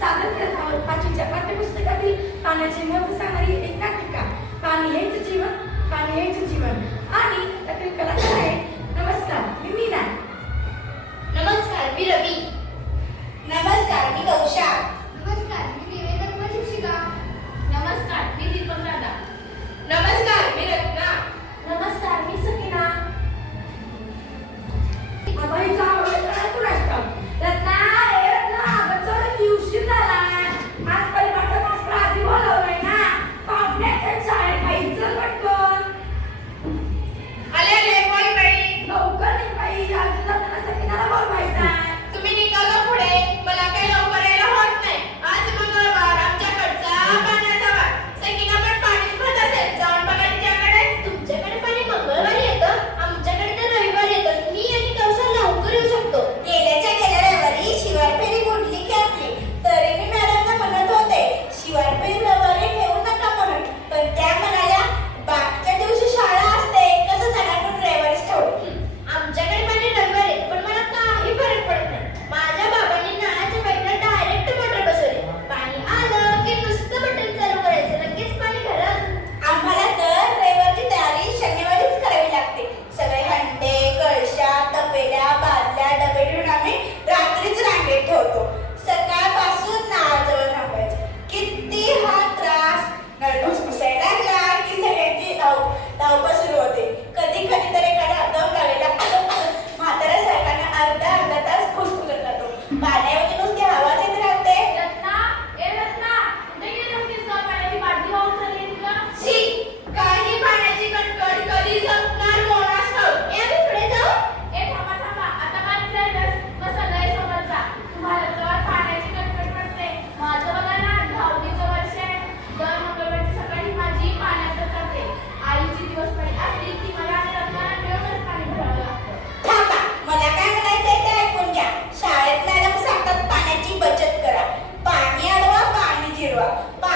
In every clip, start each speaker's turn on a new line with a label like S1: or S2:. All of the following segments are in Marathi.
S1: सादर पाचवीच्या पाठ्यपुस्तकातील पाण्याचे महत्त्व सांगणारी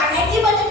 S2: Аня, Дима, ты